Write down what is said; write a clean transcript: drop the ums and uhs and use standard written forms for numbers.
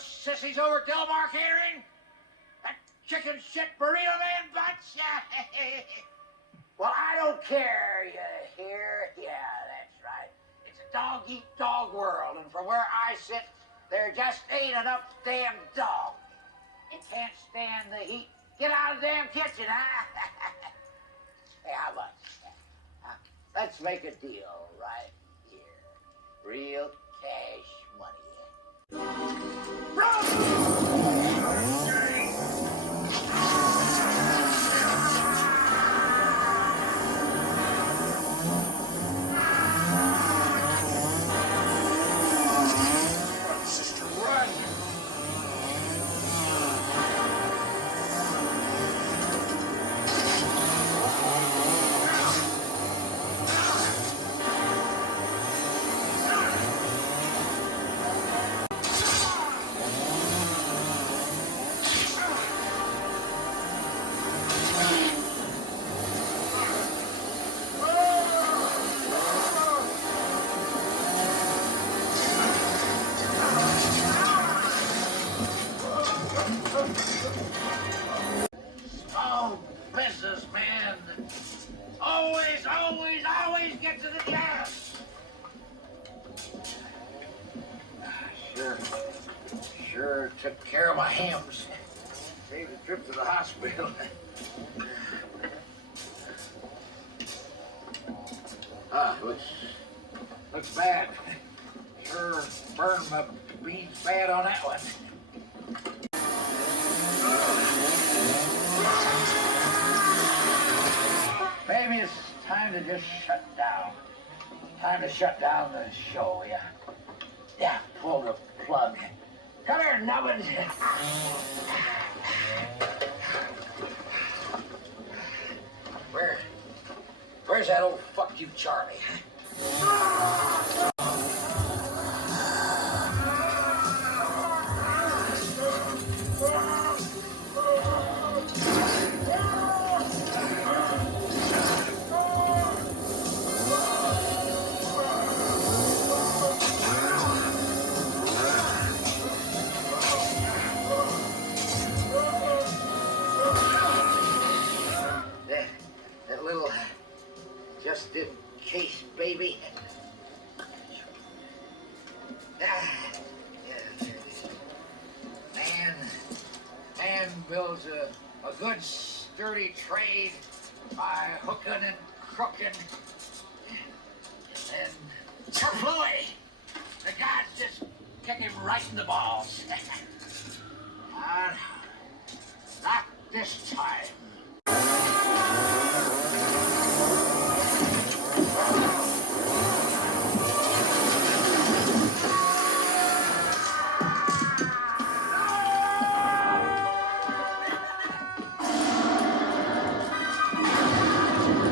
those sissies over at Delmar Catering? That chicken shit burrito man bunch? Well, I don't care, you hear? Yeah, that's right. It's a dog-eat-dog world, and from where I sit, there just ain't enough damn dog. You can't stand the heat. Get out of the damn kitchen, huh? Hey, how much? Let's make a deal right here. Real cash money. Sister, run! Oh, businessman. Always get to the job. Sure took care of my hams. Saved a trip to the hospital. Looks bad. Sure burned my beans bad on that one. Maybe it's time to just shut down. Time to shut down the show, yeah. Yeah, pull the plug. Come here, nubbins. Where's that old fuck you Charlie? That little just in case baby. Man builds a good sturdy trade by hooking and crooking. And kerplooey! The gods just kick him right in the balls. Not this time.